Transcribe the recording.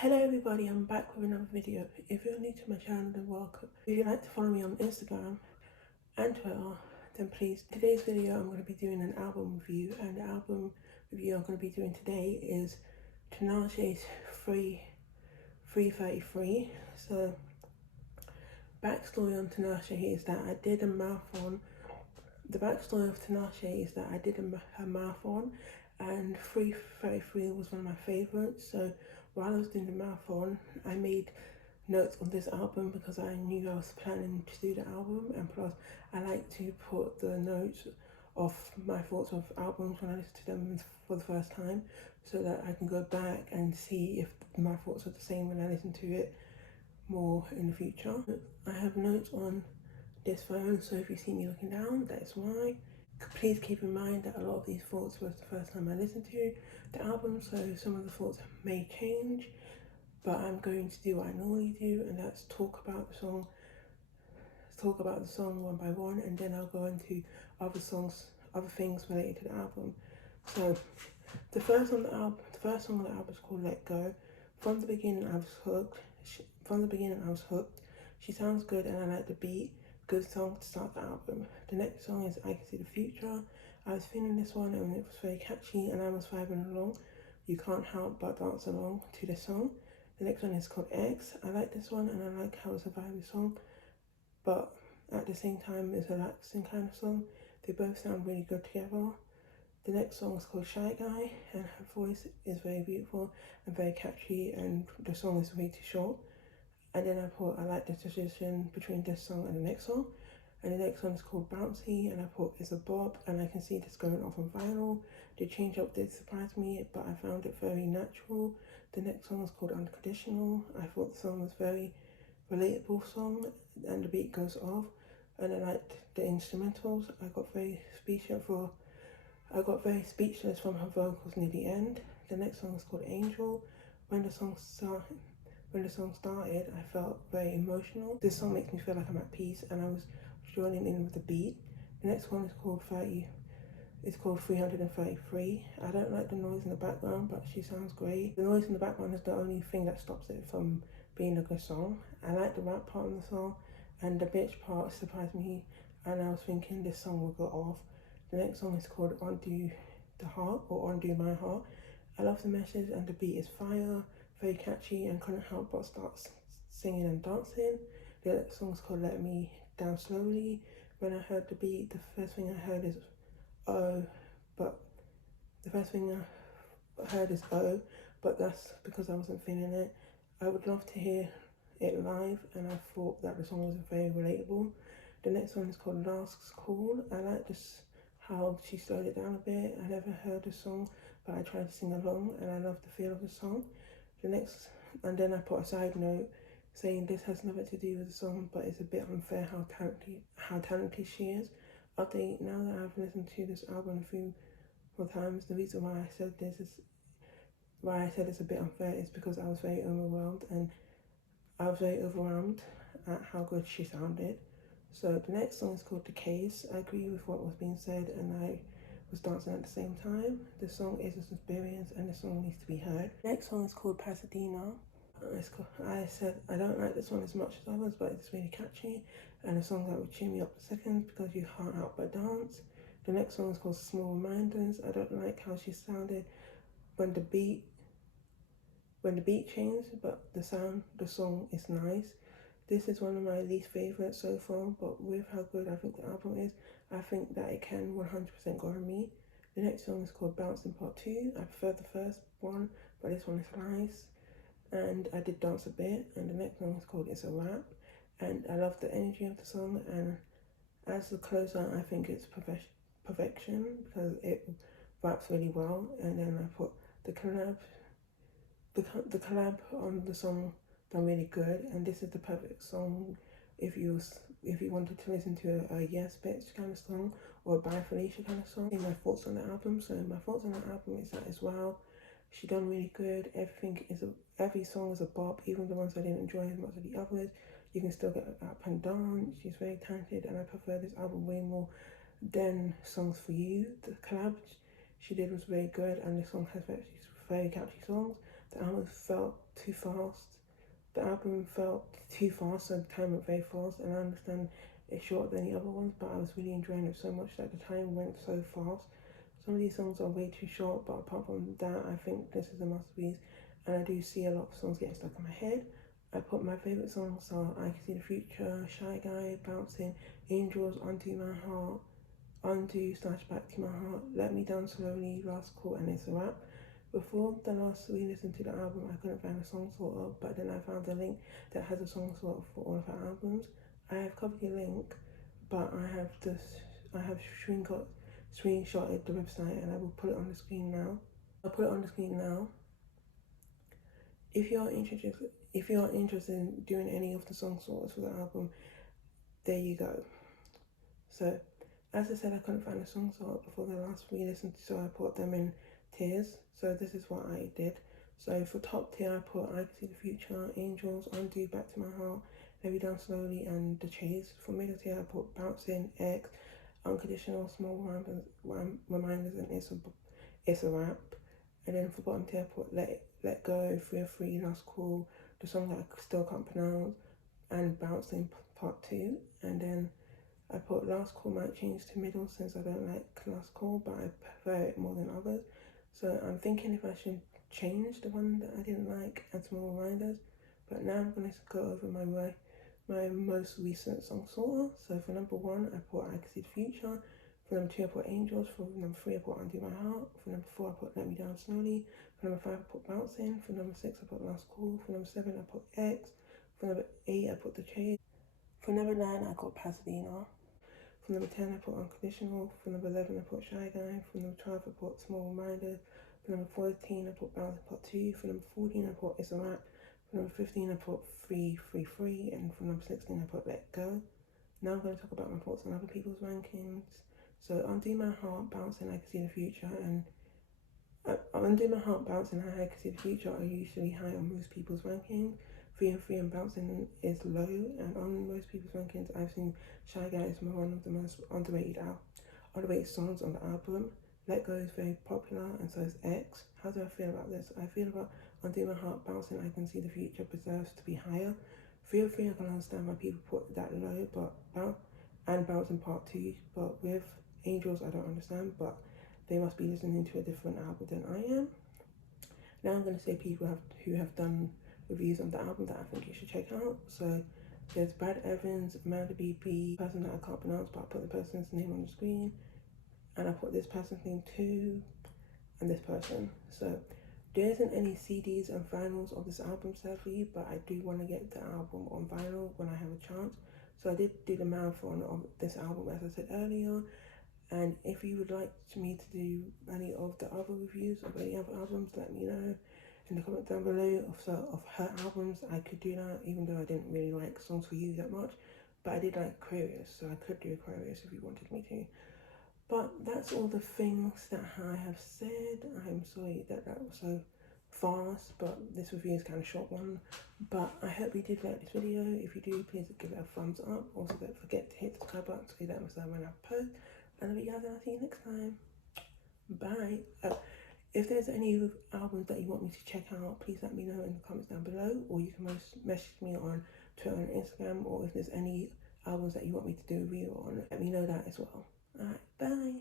Hello everybody, I'm back with another video. If you're new to my channel, then welcome. If you'd like to follow me on Instagram and Twitter, then please. Today's video I'm going to be doing an album review, and the album review I'm going to be doing today is Tinashee's 333. So, backstory on Tinashee is that I did a marathon. The backstory of Tinashee is that I did a marathon, and 333 was one of my favourites. So while I was doing the marathon, I made notes on this album because I knew I was planning to do the album, and plus I like to put the notes of my thoughts of albums when I listen to them for the first time, so that I can go back and see if my thoughts are the same when I listen to it more in the future. I have notes on this phone, so if you see me looking down, that's why. Please keep in mind that a lot of these thoughts was the first time I listened to the album, so some of the thoughts may change, but I'm going to do what I normally do, and that's talk about the song one by one, and then I'll go into other things related to the album. So the first song on the album is called Let Go. From the beginning I was hooked. She sounds good and I like the beat. Good song to start the album. The next song is I Can See the Future. I was feeling this one and it was very catchy and I was vibing along. You can't help but dance along to this song. The next one is called X. I like this one and I like how it's a vibey song, but at the same time it's a relaxing kind of song. They both sound really good together. The next song is called Shy Guy, and her voice is very beautiful and very catchy, and the song is way too short. And then I like the transition between this song and the next song. And the next one is called Bouncy, and I thought it's a bop, and I can see this going off on vinyl. The change up did surprise me, but I found it very natural. The next song is called Unconditional. I thought the song was very relatable song, and the beat goes off. And I liked the instrumentals. I got very speechless from her vocals near the end. The next song is called Angel. When the song started, I felt very emotional. This song makes me feel like I'm at peace, and I was joining in with the beat. The next one is called 333. I don't like the noise in the background, but she sounds great. The noise in the background is the only thing that stops it from being a good song. I like the rap part of the song, and the bitch part surprised me, and I was thinking this song will go off. The next song is called Undo the Heart, or Undo My Heart. I love the message and the beat is fire, very catchy, and couldn't help but start singing and dancing. The next song is called Let Me Down Slowly. When I heard the beat, the first thing I heard is oh, but that's because I wasn't feeling it. I would love to hear it live, and I thought that the song was very relatable. The next one is called Last Call. I like this, how she slowed it down a bit. I never heard the song, but I tried to sing along, and I love the feel of the song. And then I put a side note saying this has nothing to do with the song, but it's a bit unfair how talented she is. Update: now that I've listened to this album a few more times, the reason why I said it's a bit unfair is because I was very overwhelmed at how good she sounded. So the next song is called The Case. I agree with what was being said, and I was dancing at the same time. The song is an experience, and the song needs to be heard. The next song is called Pasadena. I said I don't like this one as much as others, but it's really catchy, and a song that would cheer me up for seconds because you can't help but dance. The next song is called Small Reminders. I don't like how she sounded when the beat changed, but the song is nice. This is one of my least favourites so far, but with how good I think the album is, I think that it can 100% go on me. The next song is called Bouncing Part 2. I prefer the first one, but this one is nice, and I did dance a bit. And the next song is called It's a Wrap, and I love the energy of the song, and as the closer, I think it's perfection because it raps really well. And then I put the collab on the song done really good, and this is the perfect song if you wanted to listen to a Yes Bitch kind of song or a Bye Felicia kind of song. My thoughts on the album. So my thoughts on the album is that as well, she done really good. Every song is a bop, even the ones I didn't enjoy as much as the others. You can still get up and dance. She's very talented, and I prefer this album way more than Songs for You. The collab she did was very good, and this song has very catchy songs. The album felt too fast. The album felt too fast, so the time went very fast. And I understand it's shorter than the other ones, but I was really enjoying it so much that the time went so fast. Some of these songs are way too short, but apart from that, I think this is a masterpiece. And I do see a lot of songs getting stuck in my head. I put my favourite songs are I Can See the Future, Shy Guy, Bouncing, Angels, Undo My Heart, Undo slash Back to My Heart, Let Me Down Slowly, Last Call, and It's a Wrap. Before the last re-listen to the album, I couldn't find a song sort of, but then I found a link that has a song sort of for all of her albums. I have copied the link, but I have screenshotted the website, and I will put it on the screen now. I'll put it on the screen now. If you're interested in doing any of the song sorts for the album, there you go. So, as I said, I couldn't find a song sort before the last re-listen, so I put them in tiers. So this is what I did. So for top tier, I put I Can See the Future, Angels, Undo, Back to My Heart, Let Me Down Slowly, and The Chase. For middle tier, I put Bouncing, X, Unconditional, Small Reminders, and It's a Wrap. And then for bottom tier, I put Let Go, Free or Free, Last Call, the song that I still can't pronounce, and Bouncing Part 2. And then I put Last Call might change to middle since I don't like Last Call, but I prefer it more than others. So I'm thinking if I should change the one that I didn't like and Small Reminders. But now I'm going to go over my most recent song sorter. So for number 1, I put I Can See the Future. For number 2, I put Angels. For number 3, I put Undo My Heart. For number 4, I put Let Me Down Slowly. For number 5, I put Bouncing. For number 6, I put Last Call. For number 7, I put X. For number 8, I put The Chase. For number 9, I got Pasadena. For number 10, I put Unconditional. For number 11, I put Shy Guy. For number 12, I put Small Reminders. For number 14, I put Bouncing Part 2. For number 14, I put It's a Wrap. For number 15, I put Free. And for number 16, I put Let Go. Now I'm going to talk about my thoughts on other people's rankings. So Undo My Heart, Bouncing, I Can See the Future, and Undo My Heart, Bouncing, and I Can See the Future are usually high on most people's rankings. Free and Bouncing is low, and on most people's rankings, I've seen Shy Guy is one of the most underrated songs on the album. Let Go is very popular, and so is X. How do I feel about this? I feel about Undo My Heart, Bouncing, I Can See the Future deserves to be higher. Free, I can understand why people put that low, but Bouncing Part 2, but with Angels, I don't understand, but they must be listening to a different album than I am. Now I'm going to say people who have done reviews on the album that I think you should check out. So there's Brad Evans, Amanda BP, person that I can't pronounce, but I put the person's name on the screen, and I put this person's name too, and this person. So there isn't any CDs and vinyls of this album sadly, but I do want to get the album on vinyl when I have a chance. So I did do the marathon of this album, as I said earlier. And if you would like me to do any of the other reviews of any other albums, let me know in the comment down below of her albums. I could do that, even though I didn't really like Songs For You that much. But I did like Aquarius, so I could do Aquarius if you wanted me to. But that's all the things that I have said. I'm sorry that was so fast, but this review is kind of short one. But I hope you did like this video. If you do, please give it a thumbs up. Also, don't forget to hit the subscribe button so you don't miss out when I post. I love you guys, and I'll see you next time. Bye. If there's any albums that you want me to check out, please let me know in the comments down below, or you can message me on Twitter and Instagram, or if there's any albums that you want me to do a review on, let me know that as well. Alright, bye.